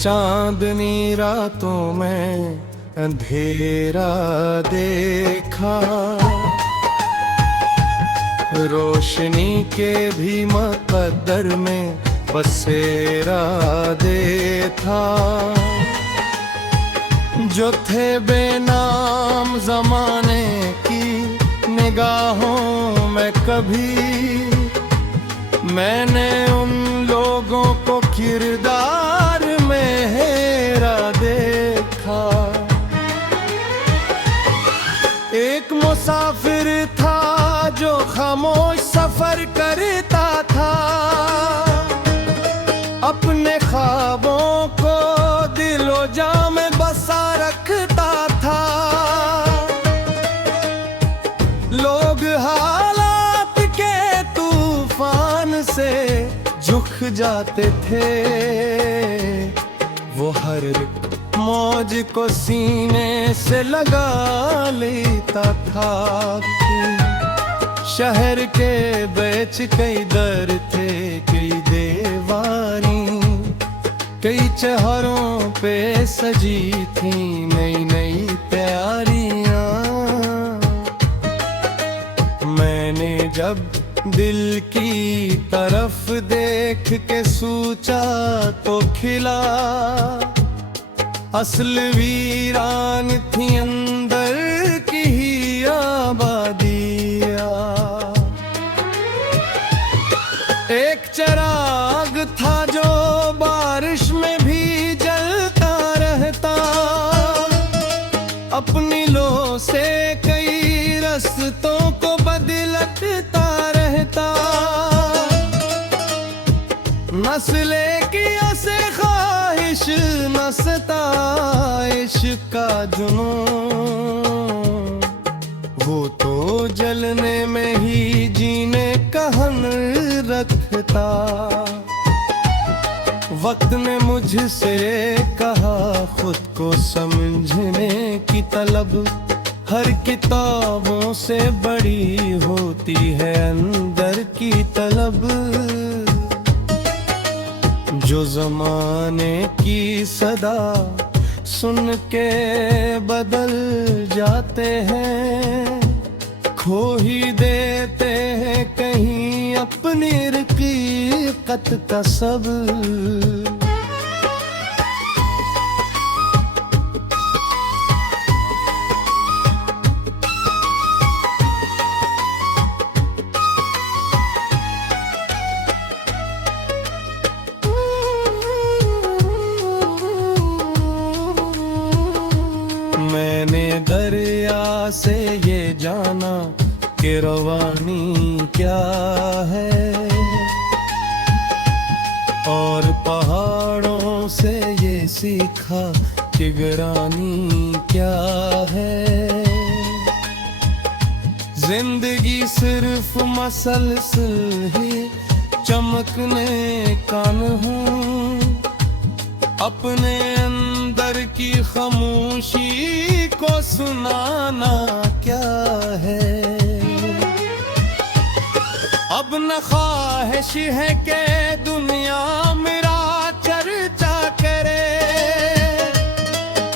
चांदनी रातों में अंधेरा देखा, रोशनी के भी मुकद्दर में बसेरा देखा। जो थे बेनाम जमाने की निगाहों में कभी, मैंने उन लोगों को किरदार में हेरा देखा। एक मुसाफिर था जो खामोश सफर करता था, अपने ख्वाबों को दिलो जां में बसा रखता था। लोग हालात के तूफान से झुक जाते थे, वो हर मौज को सीने से लगा लेता था। शहर के बीच कई दर थे, कई दीवारी, कई चेहरों पे सजी थी नई नई तैयारियां। मैंने जब दिल की तरफ देख के सोचा तो खिला, असल वीरान थी अंदर की ही आबादियां। एक चिराग था जो बारिश में भी जलता रहता, अपनी लो से कई रस्तों को बदलता रहता। नस्ले की से ख्वाहिश न सताइश का जुनून, वो तो जलने में ही जीने का हुनर रखता। वक्त ने मुझसे कहा खुद को समझने की तलब हर किताबों से बड़ी होती है अंदर की तलब। जो जमाने की सदा सुन के बदल जाते हैं, खो ही देते हैं कहीं अपनी रकीकत का सब। मैंने दरिया से ये जाना कि रवानी क्या है, और पहाड़ों से ये सीखा कि गिरानी क्या है। जिंदगी सिर्फ मसलसल ही चमकने का हूँ, अपने अंदर की खामोशी को सुनाना क्या है। अब न ख्वाहिश है कि दुनिया मेरा चर्चा करे,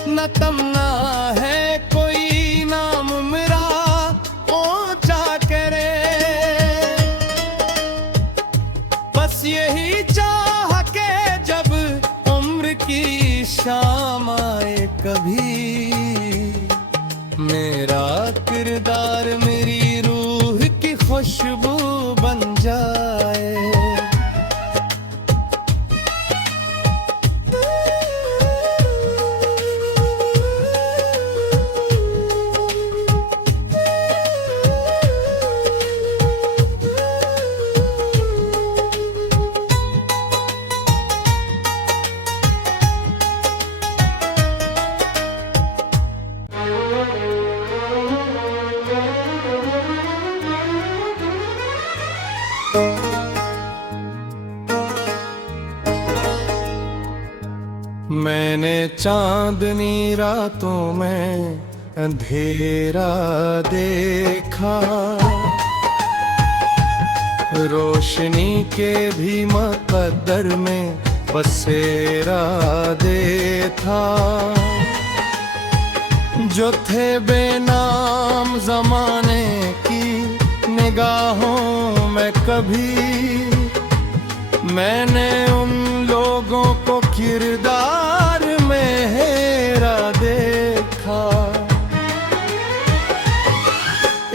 न तमन्ना है कोई नाम मेरा ऊंचा करे। बस यही चाह के जब उम्र की शाम आए कभी, मेरा किरदार मेरी रूह की खुशबू बन जाए। मैंने चांदनी रातों में अंधेरा देखा, रोशनी के भी मुकद्दर में बसेरा दे था। जो थे बेनाम जमाने की निगाहों में कभी, मैंने उन लोगों को किरदार में हेरा देखा।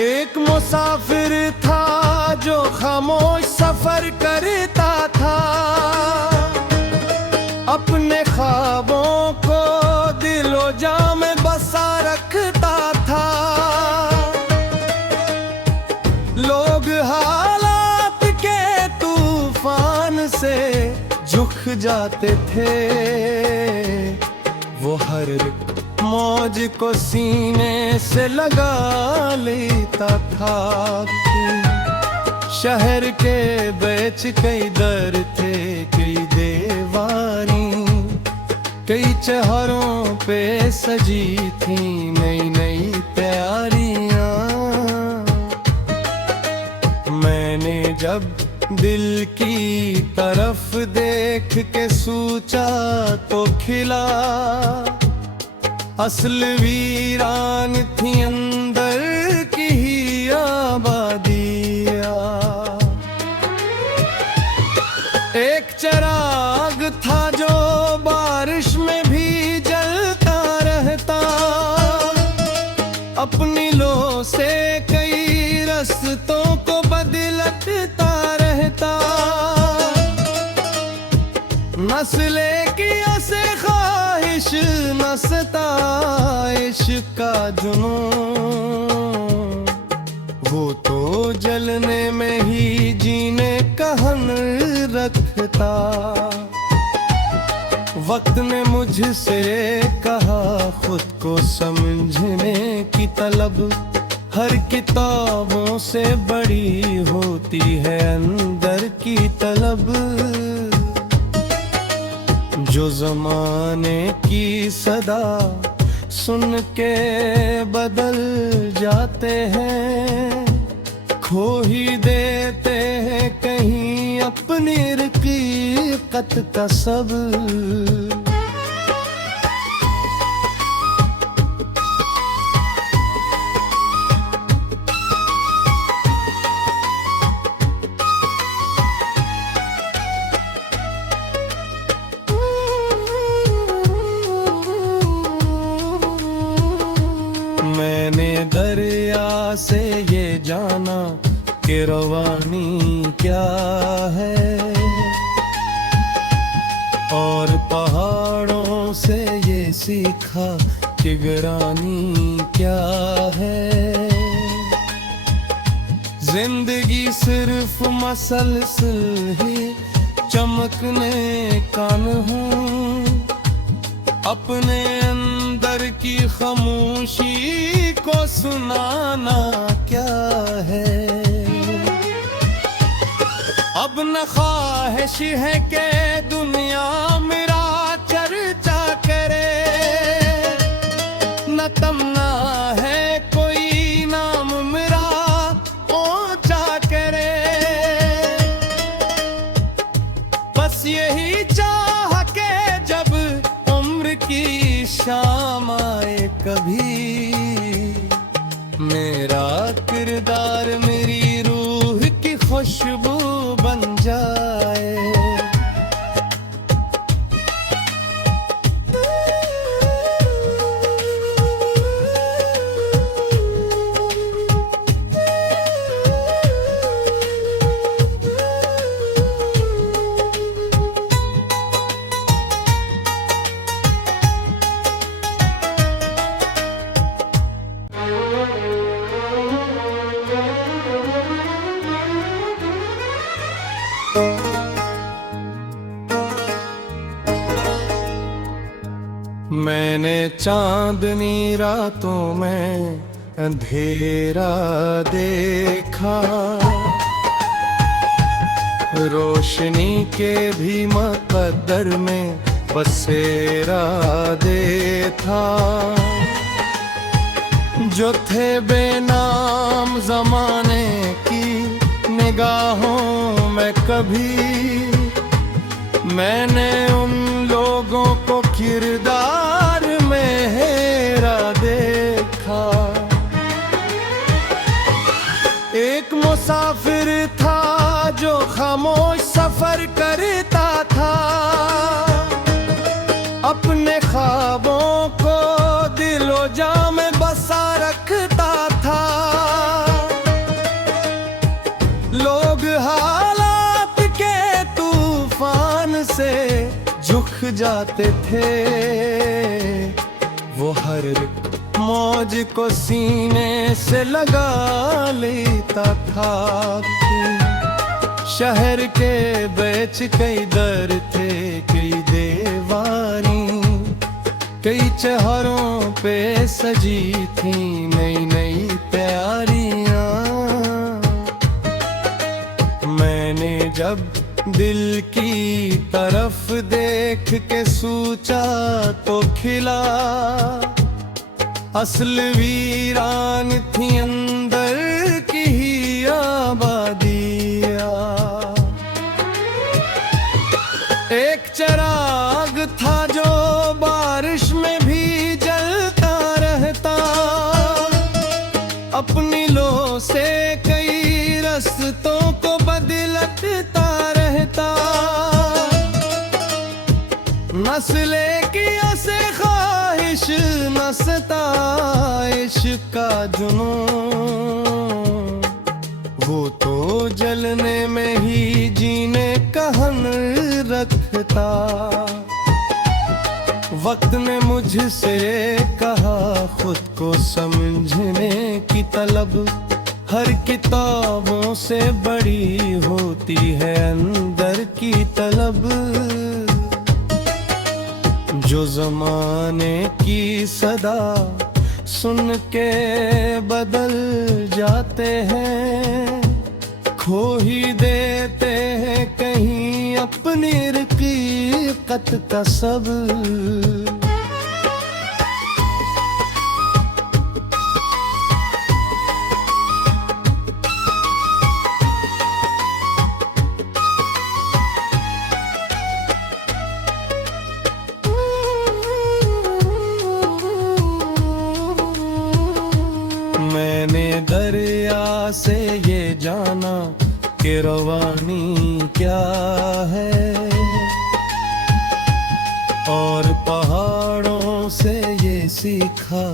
एक मुसाफिर था जो खामोश सफर करता था, अपने ख्वाबों को दिलो जां में बसा रखता था। लोग हालात के तूफान से झुक जाते थे, वो हर मौज को सीने से लगा लेता था। शहर के बीच कई दर थे, कई दीवारी, कई चेहरों पे सजी थी नई नई तैयारियां। मैंने जब दिल की तरफ देख के सोचा तो खिला, असल वीरान थी अंदर की ही आबादियां। एक चिराग था जो बारिश में भी जलता रहता, अपनी लो से कई रस्तों को बदलता रहता। नस्ले की से ख्वाहिश न सताइश का जुनून, वो तो जलने में ही जीने का हुनर रखता। वक्त ने मुझसे कहा खुद को समझने की तलब हर किताबों से बड़ी होती है अंदर की तलब। जो जमाने की सदा सुन के बदल जाते हैं, खो ही देते हैं कहीं अपनी रकीकत का सब। मैंने दरिया से ये जाना कि रवानी क्या है, और पहाड़ों से ये सीखा कि गिरानी क्या है। जिंदगी सिर्फ मसलसल ही चमकने का हूँ, अपने अंदर की खामोशी को सुनाना क्या है। अब न ख्वाहिश है कि दुनिया मेरा चर्चा करे, न तमन्ना है कोई नाम मेरा ऊंचा करे। बस यही चाह के जब उम्र की शाम आए कभी, मेरा किरदार मेरी रूह की खुशबू बन जाए। मैंने चांदनी रातों में अंधेरा देखा, रोशनी के भी मुकद्दर में बसेरा दे था। जो थे बेनाम जमाने की निगाहों में कभी, मैंने उन लोगों को किरदार में हेरा देखा। एक मुसाफिर था जो खामोश सफर करता था, अपने ख्वाबों को दिलो जां में बसा रखता था। लोग हालात के तूफान से झुक जाते थे, वो हर मौज को सीने से लगा लेता था। शहर के बीच कई दर थे, कई दीवारी, कई चेहरों पे सजी थी नई नई प्यारियां। मैंने जब दिल की तरफ देख के सोचा तो खिला, असल वीरान थी अंदर की ही आबादियां। एक चिराग था जो बारिश में भी जलता रहता, अपनी लो से कई रस्तों को बदलता रहता। नस्ले की से ख्वाहिश न सताइश का जुनून, वो तो जलने में ही जीने का हुनर रखता। वक्त ने मुझसे कहा खुद को समझने की तलब हर किताबों से बड़ी होती है अंदर की तलब। जो जमाने की सदा सुन के बदल जाते हैं, खो ही देते हैं कहीं अपनी रकीकत का सब। मैंने दरिया से ये जाना कि रवानी क्या है, और पहाड़ों से ये सीखा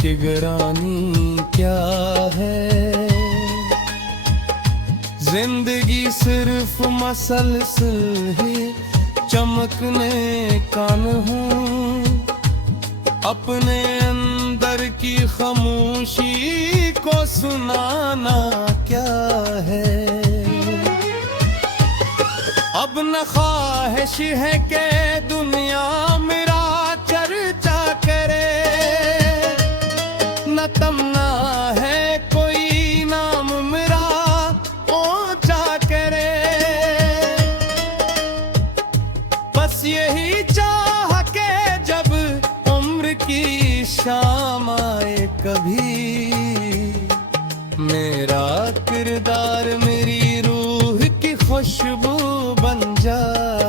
कि गिरानी क्या है। जिंदगी सिर्फ मसलसल ही चमकने का हूँ, अपने अंदर की खामोशी को सुनाना क्या है। अब न ख्वाहिश है कि दुनिया मेरा चर्चा करे, न तमन्ना है कोई नाम मेरा ऊंचा करे। बस यही चाह के जब उम्र की शाम आए कभी, मेरा किरदार मेरी रूह की खुशबू बन जाए।